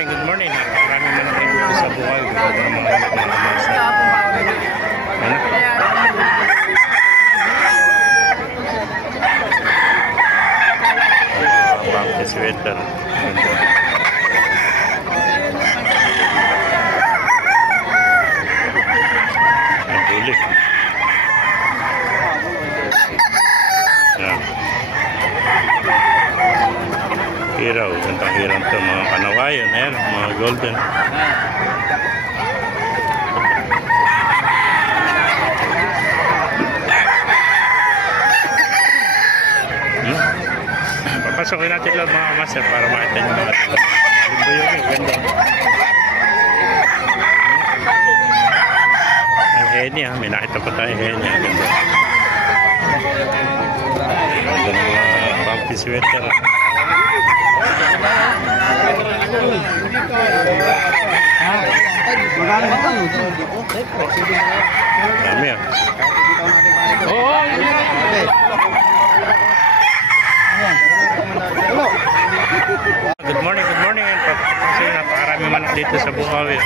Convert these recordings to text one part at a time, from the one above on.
morning, good morning. Maraming manakay dito sa buhay. Grabe ng mga master. Ano? Bangke sweater. Ang bulik. Yan. Hiraw, gandang hiraw ito, mga kanawayon, ayan, mga golden. Papasokin natin lang mga master para makita nyo mga limbo yun, ganda. Ang heni, may nakita pa tayo heni, ganda. Ganda ng mga bumpy sweater. Dami ah. Good morning, good morning. Kasi napakarami manok dito sa Bukawi.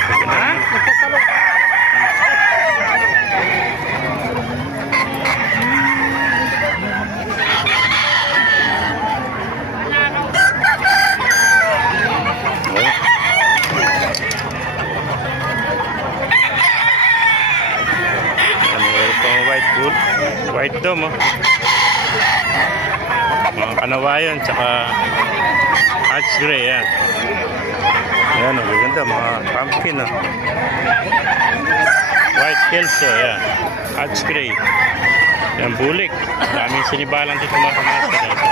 White dome, oh. Mga kanawayan, tsaka hatch gray, yan. Yan, oh, ganda, mga pumpkin, oh. White kelso, yan. Hatch gray. Yan, bulik. Daming sinibalan dito mga kamaster.